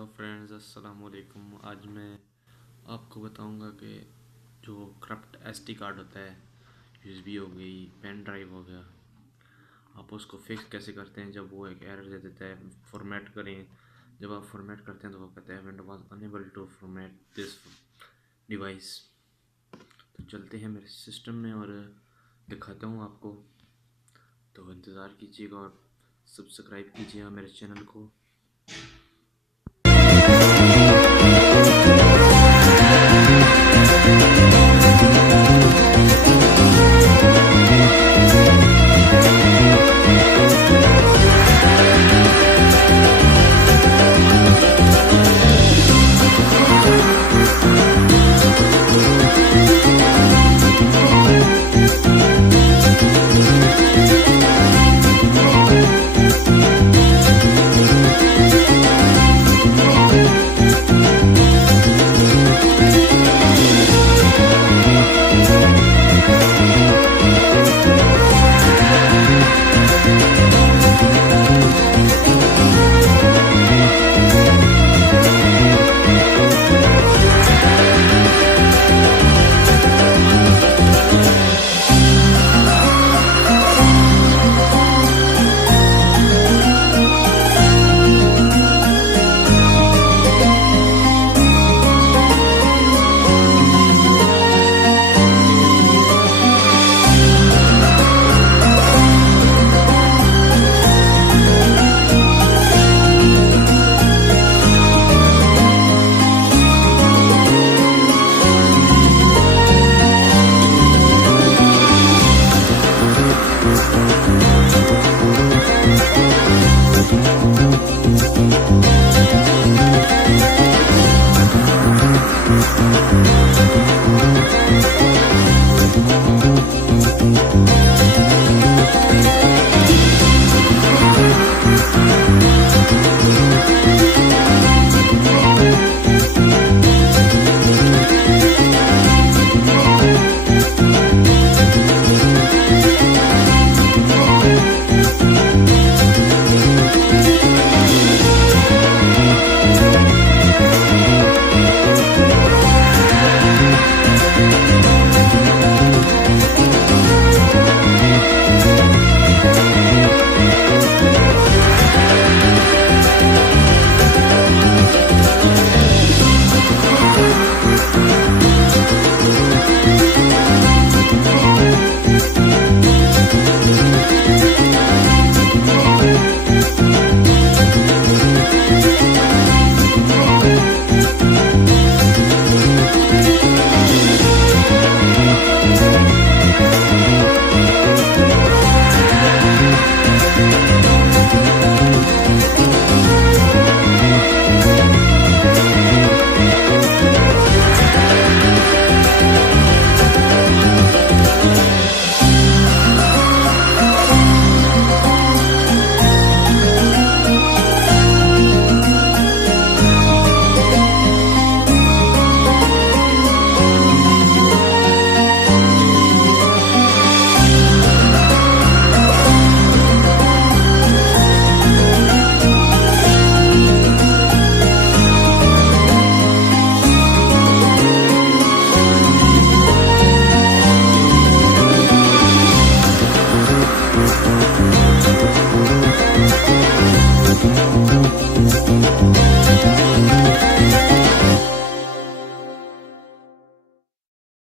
Hello friends, अस्सलाम वालेकुम। आज मैं आपको बताऊंगा कि जो करप्ट एसडी कार्ड होता है, यूएसबी हो गई, पेन ड्राइव हो गया, आप उसको फिक्स कैसे करते हैं। जब वो एक एरर दे देता है फॉर्मेट करें, जब आप फॉर्मेट करते हैं तो वो कहता है window was unable to format this device. तो चलते हैं मेरे सिस्टम में और दिखाता हूँ आपको। तो इंतज़ार कीजिएगा और सब्सक्राइब कीजिएगा मेरे चैनल को।